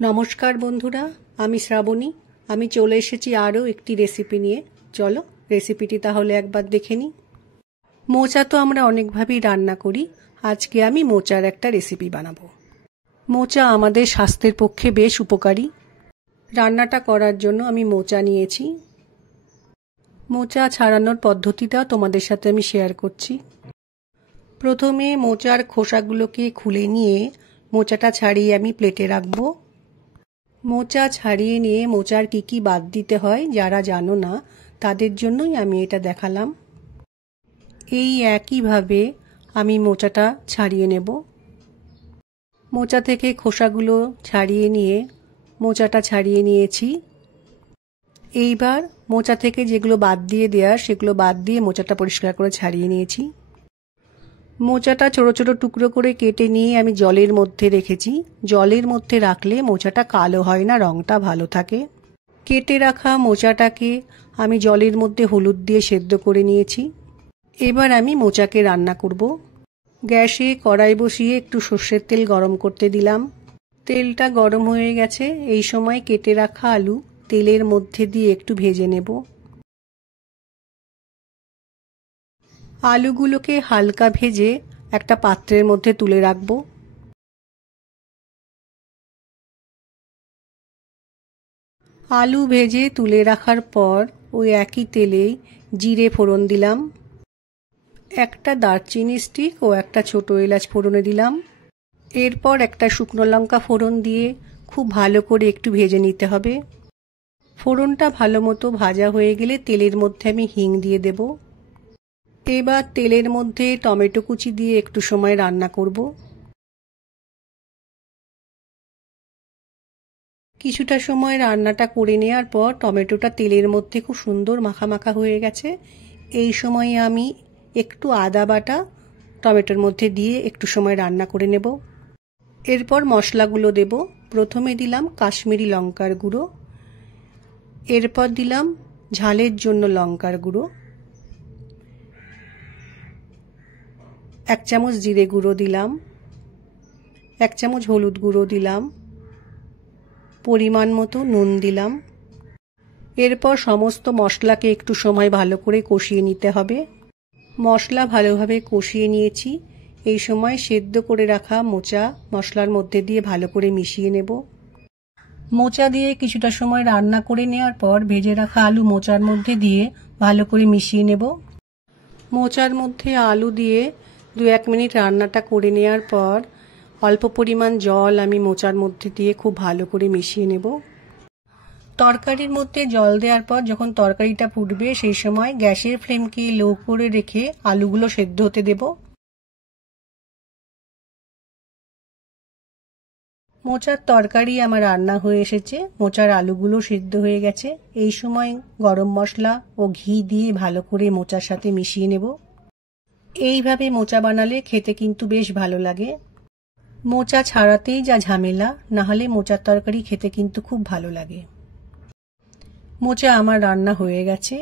নমস্কার বন্ধুরা, আমি শ্রাবণী। আমি চলে এসেছি আরও একটি রেসিপি নিয়ে। চলো রেসিপিটি তাহলে একবার দেখে নিই। মোচা তো আমরা অনেকভাবেই রান্না করি। আজকে আমি মোচার একটা রেসিপি বানাবো। মোচা আমাদের স্বাস্থ্যের পক্ষে বেশ উপকারী। রান্নাটা করার জন্য আমি মোচা নিয়েছি। মোচা ছাড়ানোর পদ্ধতিটা তোমাদের সাথে আমি শেয়ার করছি। প্রথমে মোচার খোসাগুলোকে খুলে নিয়ে মোচাটা ছাড়িয়ে আমি প্লেটে রাখবো। মোচা ছাড়িয়ে নিয়ে মোচার কি বাদ দিতে হয় যারা জানো না তাদের জন্যই আমি এটা দেখালাম। এই একইভাবে আমি মোচাটা ছাড়িয়ে নেব। মোচা থেকে খোসাগুলো ছাড়িয়ে নিয়ে মোচাটা ছাড়িয়ে নিয়েছি। এইবার মোচা থেকে যেগুলো বাদ দিয়ে দেওয়ার সেগুলো বাদ দিয়ে মোচাটা পরিষ্কার করে ছাড়িয়ে নিয়েছি। মোচাটা ছোট ছোট টুকরো করে কেটে নিয়ে আমি জলের মধ্যে রেখেছি। জলের মধ্যে রাখলে মোচাটা কালো হয় না, রঙটা ভালো থাকে। কেটে রাখা মোচাটাকে আমি জলের মধ্যে হলুদ দিয়ে সেদ্ধ করে নিয়েছি। এবার আমি মোচাকে রান্না করব। গ্যাসে কড়াই বসিয়ে একটু সর্ষের তেল গরম করতে দিলাম। তেলটা গরম হয়ে গেছে। এই সময় কেটে রাখা আলু তেলের মধ্যে দিয়ে একটু ভেজে নেব। আলুগুলোকে হালকা ভেজে একটা পাত্রের মধ্যে তুলে রাখব। আলু ভেজে তুলে রাখার পর ওই একই তেলেই জিরে ফোড়ন দিলাম। একটা দারচিনি স্টিক ও একটা ছোট এলাচ ফোড়নে দিলাম। এরপর একটা শুকনো লঙ্কা ফোড়ন দিয়ে খুব ভালো করে একটু ভেজে নিতে হবে। ফোড়নটা ভালো মতো ভাজা হয়ে গেলে তেলের মধ্যে আমি হিং দিয়ে দেব। এবার তেলের মধ্যে টমেটো কুচি দিয়ে একটু সময় রান্না করব। কিছুটা সময় রান্নাটা করে নেওয়ার পর টমেটোটা তেলের মধ্যে খুব সুন্দর মাখা মাখা হয়ে গেছে। এই সময়ে আমি একটু আদা বাটা টমেটোর মধ্যে দিয়ে একটু সময় রান্না করে নেব। এরপর মশলাগুলো দেব। প্রথমে দিলাম কাশ্মীরি লঙ্কার গুঁড়ো, এরপর দিলাম ঝালের জন্য লঙ্কার গুঁড়ো, 1 চামচ জিরে গুঁড়ো দিলাম, 1 চামচ হলুদ গুঁড়ো দিলাম, পরিমাণ মতো নুন দিলাম। এরপর সমস্ত মশলাকে একটু সময় ভালো করে কষিয়ে নিতে হবে। মশলা ভালোভাবে কষিয়ে নিয়েছি। এই সময় সেদ্ধ করে রাখা মোচা মশলার মধ্যে দিয়ে ভালো করে মিশিয়ে নেব। মোচা দিয়ে কিছুটা সময় রান্না করে নেওয়ার পর ভেজে রাখা আলু মোচার মধ্যে দিয়ে ভালো করে মিশিয়ে নেব। মোচার মধ্যে আলু দিয়ে 2-1 মিনিট রান্নাটা করে নেওয়ার পর অল্প পরিমাণ জল আমি মোচার মধ্যে দিয়ে খুব ভালো করে মিশিয়ে নেব। তরকারির মধ্যে জল দেওয়ার পর যখন তরকারিটা ফুটবে সেই সময় গ্যাসের ফ্লেমকে লো করে রেখে আলুগুলো সেদ্ধ হতে দেব। মোচার তরকারি আমার রান্না হয়ে এসেছে। মোচার আলুগুলো সেদ্ধ হয়ে গেছে। এই সময় গরম মশলা ও ঘি দিয়ে ভালো করে মোচার সাথে মিশিয়ে নেব। এইভাবে মোচা বানালে খেতে কিন্তু বেশ ভালো লাগে। মোচা ছাড়াতেই যা ঝামেলা, না হলে মোচার তরকারি খেতে কিন্তু খুব ভালো লাগে। মোচা আমার রান্না হয়ে গেছে।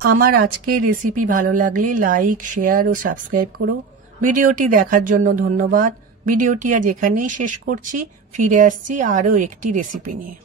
আমার আজকের রেসিপি ভালো লাগলে লাইক, শেয়ার ও সাবস্ক্রাইব করো। ভিডিওটি দেখার জন্য ধন্যবাদ। ভিডিওটি আজ এখানেই শেষ করছি। ফিরে আসছি আরও একটি রেসিপি নিয়ে।